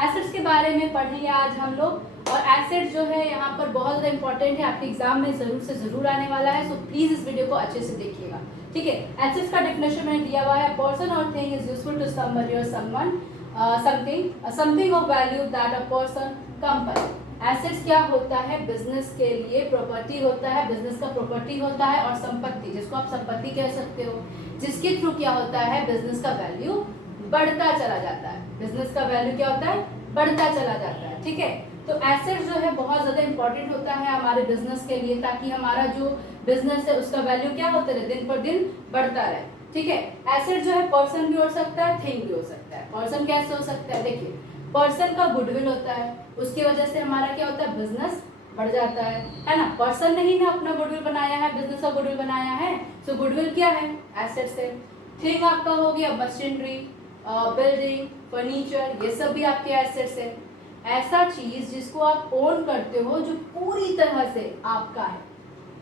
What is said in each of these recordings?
Assets के बारे में पढ़ेंगे आज हम लोग। और एसेट जो है यहाँ पर बहुत ज़्यादा इंपॉर्टेंट है, आपके एग्जाम में ज़रूर से ज़रूर आने वाला है। सो प्लीज़ इस वीडियो को अच्छे से देखिएगा, ठीक है। एसेट्स का डेफिनेशन मैंने दिया हुआ है, पर्सन और thing is useful to somebody और someone, something of value that a person company. Assets क्या होता है? बिजनेस के लिए प्रॉपर्टी होता है, बिजनेस का प्रॉपर्टी होता है, और संपत्ति जिसको आप संपत्ति कह सकते हो, जिसके थ्रू क्या होता है, बिजनेस का वैल्यू बढ़ता चला जाता है। बिजनेस का वैल्यू क्या होता है? बढ़ता चला जाता है, ठीक है। तो एसेट जो है बहुत ज्यादा इंपॉर्टेंट होता है हमारे बिजनेस के लिए, ताकि हमारा जो बिजनेस है उसका वैल्यू क्या होता रहे, दिन पर दिन बढ़ता रहे, ठीक है। एसेट जो है पर्सन भी हो सकता है, थिंग भी हो सकता है। पर्सन कैसे हो सकता है? देखिए, पर्सन का गुडविल होता है, उसकी वजह से हमारा क्या होता है, बिजनेस बढ़ जाता है ना। पर्सन ने ही ना अपना गुडविल बनाया है, बिजनेस का गुडविल बनाया है, तो गुडविल क्या है? एसेट से। थिंग आपका हो गया मशीनरी, बिल्डिंग, फर्नीचर, ये सब भी आपके एसेट्स है। ऐसा चीज जिसको आप ओन करते हो, जो पूरी तरह से आपका है,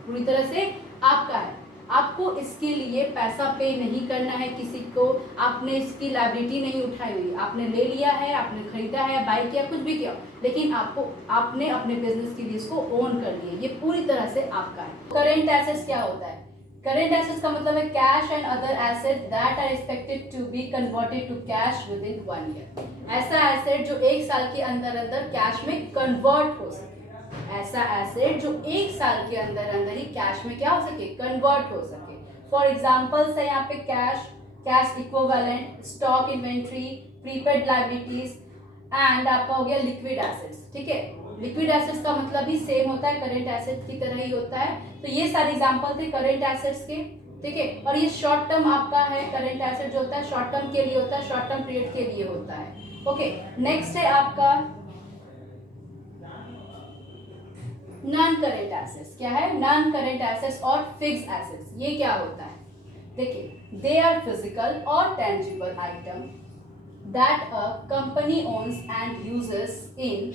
पूरी तरह से आपका है, आपको इसके लिए पैसा पे नहीं करना है किसी को, आपने इसकी लायबिलिटी नहीं उठाई हुई, आपने ले लिया है, आपने खरीदा है, बाय किया, कुछ भी किया, लेकिन आपने अपने बिजनेस के लिए इसको ओन कर लिया, ये पूरी तरह से आपका है। करेंट एसेट्स क्या होता है? करेंट एसेट्स का मतलब है cash and other asset that are expected to be converted to cash within 1 year. ऐसा एसेट जो 1 साल के अंदर अंदर कैश में कन्वर्ट हो सके, ऐसा एसेट जो 1 साल के अंदर अंदर ही कैश में क्या हो सके, कन्वर्ट हो सके। फॉर एग्जांपल्स है यहाँ पे cash equivalent, stock inventory, prepaid liabilities and आपका हो गया लिक्विड एसेट्स, ठीक है। लिक्विड एसेट्स का मतलब भी सेम होता है, करेंट एसेट्स की तरह ही होता है। तो ये सारे एग्जांपल थे करेंट एसेट्स के, ठीक है। और ये शॉर्ट टर्म आपका है, करेंट एसेट जो होता है शॉर्ट टर्म के लिए होता है, शॉर्ट टर्म पीरियड के लिए होता है, ओके। नेक्स्ट है आपका नॉन करेंट एसेट्स। क्या है? नॉन करेंट एसेट्स और फिक्स एसेट्स। ये क्या होता है? देखिए, दे आर फिजिकल और tangible item that a company ons and uses in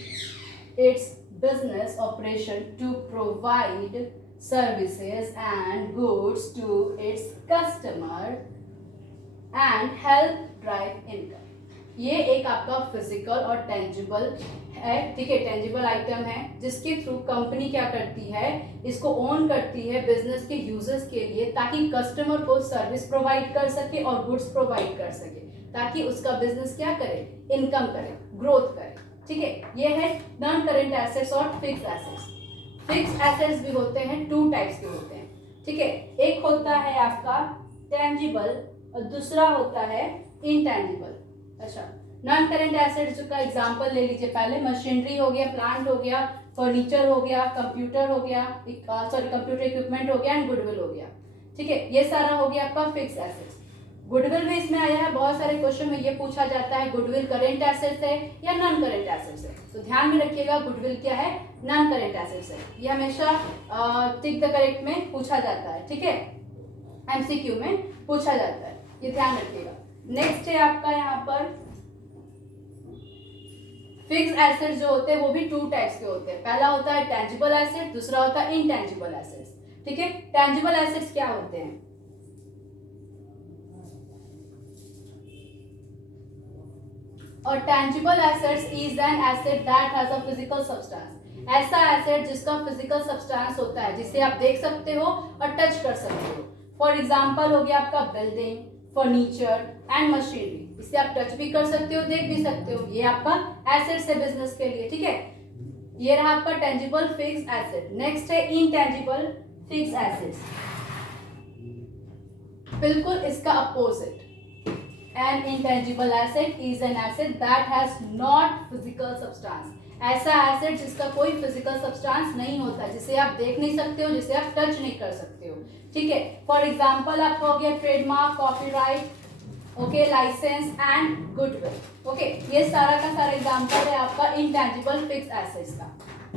its business operation to provide services and goods to its customer and help drive income। ये एक आपका फिजिकल और टेंजिबल है, ठीक है, टेंजिबल आइटम है, जिसके थ्रू कंपनी क्या करती है, इसको ओन करती है बिजनेस के यूजर्स के लिए, ताकि कस्टमर को सर्विस प्रोवाइड कर सके और गुड्स प्रोवाइड कर सके, ताकि उसका बिजनेस क्या करे, इनकम करे, ग्रोथ करे, ठीक है। ये है नॉन करेंट एसेट्स और फिक्स एसेट्स। फिक्स एसेट्स भी होते हैं, 2 टाइप्स के होते हैं, ठीक है। एक होता है आपका टेंजिबल और दूसरा होता है इनटेंजिबल। अच्छा, नॉन करेंट एसेट्स का एग्जांपल ले लीजिए पहले। मशीनरी हो गया, प्लांट हो गया, फर्नीचर हो गया, कंप्यूटर हो गया, कंप्यूटर इक्विपमेंट हो गया एंड गुडविल हो गया, ठीक है। ये सारा हो गया आपका फिक्स एसेट्स। गुडविल भी इसमें आया है, बहुत सारे क्वेश्चन में ये पूछा जाता है गुडविल करेंट एसेट्स है या नॉन करेंट एसेट्स है, तो ध्यान में रखिएगा गुडविल क्या है, नॉन करेंट एसेट्स है। ये हमेशा टिक द करेक्ट में पूछा जाता है, ठीक है, एमसीक्यू में पूछा जाता है, ये ध्यान रखिएगा। नेक्स्ट है आपका यहाँ पर फिक्स एसेट्स जो होते हैं वो भी 2 टाइप्स के होते हैं। पहला होता है टेंजिबल एसेट, दूसरा होता है इनटेंजिबल एसेट्स, ठीक है। टेंजिबल एसेट्स क्या होते हैं? और tangible assets is an asset that has a physical substance. ऐसा एसेट जिसका फिजिकल सब्सटेंस होता है, जिसे आप देख सकते हो और टच कर सकते हो। फॉर एग्जांपल हो गया आपका बिल्डिंग, फर्नीचर एंड मशीनरी, इसे आप टच भी कर सकते हो, देख भी सकते हो, ये आपका एसेट्स है बिजनेस के लिए, ठीक है। ये रहा आपका टेंजिबल फिक्स एसेट। नेक्स्ट है इनटेंजिबल फिक्स एसेट्स, बिल्कुल इसका opposite. An intangible asset is an asset that has not physical substance। ऐसा एसेट जिसका कोई फिजिकल सब्सटेंस नहीं होता, जिसे आप देख नहीं सकते हो, जिसे आप टच नहीं कर सकते हो, ठीक है। फॉर एग्जांपल आपका हो गया trademark, copyright, okay, license and goodwill, okay. ये सारा का सारा एग्जांपल है आपका इंटेंजिबल फिक्स एसेट्स का।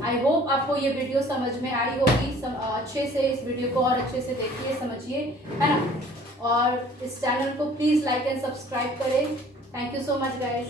आई होप आपको ये वीडियो समझ में आई होगी, अच्छे से इस वीडियो को और अच्छे से देखिए, समझिए, है ना। और इस चैनल को प्लीज लाइक एंड सब्सक्राइब करें। Thank you so much guys.